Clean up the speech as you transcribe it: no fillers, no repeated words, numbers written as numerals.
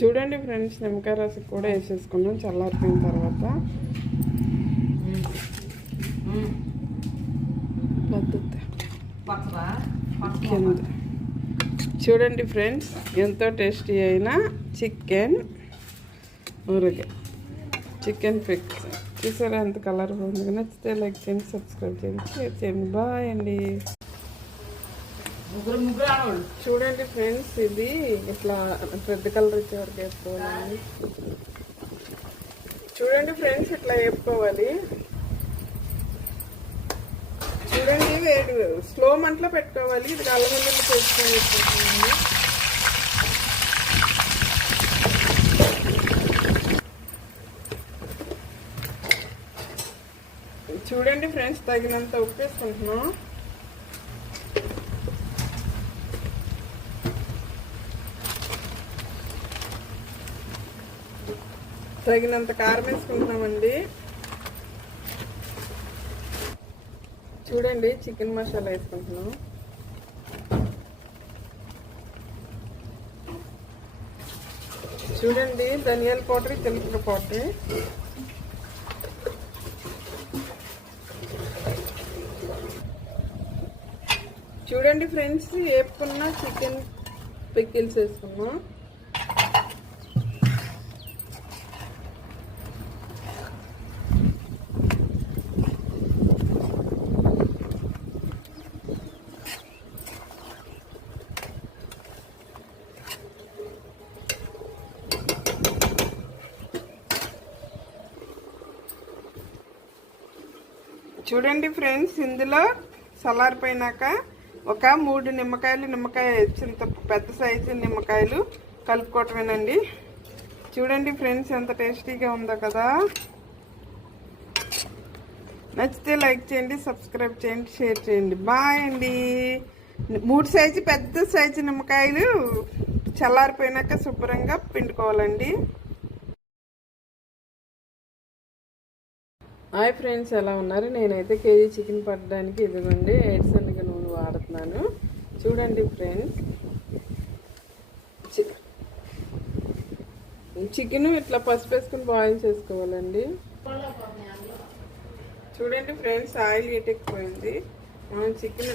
చూడండి ఫ్రెండ్స్, నిమ్మకాయ రసం కూడా వేసేసుకున్నాం చల్లారిపోయిన తర్వాత. కింద చూడండి ఫ్రెండ్స్, ఎంతో టేస్టీ అయిన చికెన్ ఊరగాయ, చికెన్ ఫిక్స్. చూసారా ఎంత కలర్ బాగుంది. నచ్చితే లైక్ చేయండి, సబ్స్క్రైబ్ చేయండి, షేర్ చేయండి. బాయ్ అండి. చూడండి ఫ్రెండ్స్, ఇది ఇట్లా రెడ్ కలర్ వచ్చే వరకు వేసుకోవాలండి. చూడండి ఫ్రెండ్స్, ఇట్లా వేపుకోవాలి. చూడండి, వేడి స్లో మంటలో పెట్టుకోవాలి. ఇది అల్లం వెల్లుల్లి చేసుకొని వేసుకుంటున్నాను. చూడండి ఫ్రెండ్స్, తగినంత ఉప్పు వేసుకుంటున్నాం. తగినంత కారం వేసుకుంటున్నామండి. చూడండి, చికెన్ మసాలా వేసుకుంటున్నాం. చూడండి, ధనియాల పౌడర్, జీలకర్ర పౌడర్. చూడండి ఫ్రెండ్స్, వేపుకున్న చికెన్ పికిల్స్ వేసుకున్నాం. చూడండి ఫ్రెండ్స్, ఇందులో చల్లారిపోయినాక ఒక 3 నిమ్మకాయలు, నిమ్మకాయ చింత పెద్ద సైజు నిమ్మకాయలు కలుపుకోవటమేనండి. చూడండి ఫ్రెండ్స్, ఎంత టేస్టీగా ఉందో కదా. నచ్చితే లైక్ చేయండి, సబ్స్క్రైబ్ చేయండి, షేర్ చేయండి. బాయ్ అండి. 3 సైజు పెద్ద సైజు నిమ్మకాయలు చల్లారిపోయినాక శుభ్రంగా పిండుకోవాలండి. హాయ్ ఫ్రెండ్స్, ఎలా ఉన్నారు? నేనైతే కేజీ చికెన్ పట్టడానికి ఇదిగోండి ఏడ్సన్నిగ నూనె వాడుతున్నాను. చూడండి ఫ్రెండ్స్, చికెన్ ఇట్లా పసుపు వేసుకుని బాయిల్ చేసుకోవాలండి. చూడండి ఫ్రెండ్స్, ఆయిల్ ఎటెక్కిపోయింది. మనం చికెన్